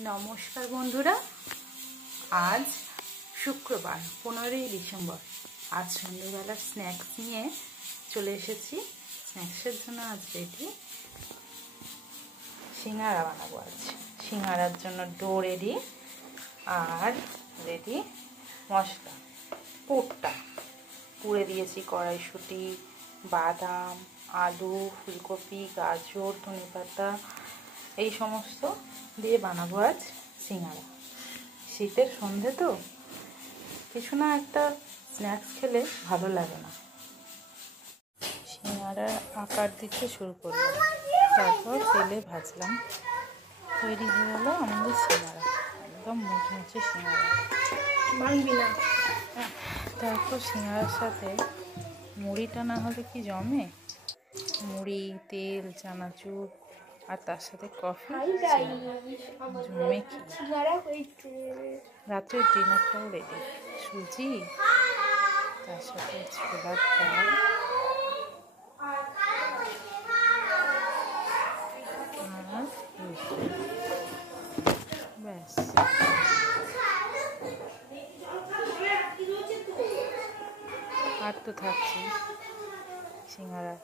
নমস্কার বন্ধুরা, আজ শুক্রবার 15ই ডিসেম্বর। আজ সন্ধ্যেবেলার স্ন্যাক্স নিয়ে চলে এসেছি। স্ন্যাক্সের জন্য আজ রেডি সিঙ্গারা বানাবো। আজ সিঙ্গারার জন্য ডো রেডি, আর রেডি মশলা। পুরটা পুড়ে দিয়েছি কড়াইশুঁটি, বাদাম, আলু, ফুলকপি, গাজর, ধনেপাতা এই সমস্ত দিয়ে বানাবো আজ সিঙ্গারা। শীতের সন্ধে তো কিছু না একটা স্ন্যাক্স খেলে ভালো লাগে না। সিঙ্গারার আকার দিতে শুরু করলাম, তারপর তেলে ভাজলাম। তৈরি হয়ে গেল আমাদের সিঙ্গারা, একদম মুচমুচে সিঙ্গারা। তারপর সিঙ্গারার সাথে মুড়িটা না হলে কি জমে? মুড়ি, তেল, চানাচুর আর তার সাথে কফি, জমে কি। রাত্রের ডিনারটাও রেডি। সুজি, তার সাথে ছোলার ডাল, আর ব্যাস। আর তো থাকছে সিঙ্গারা।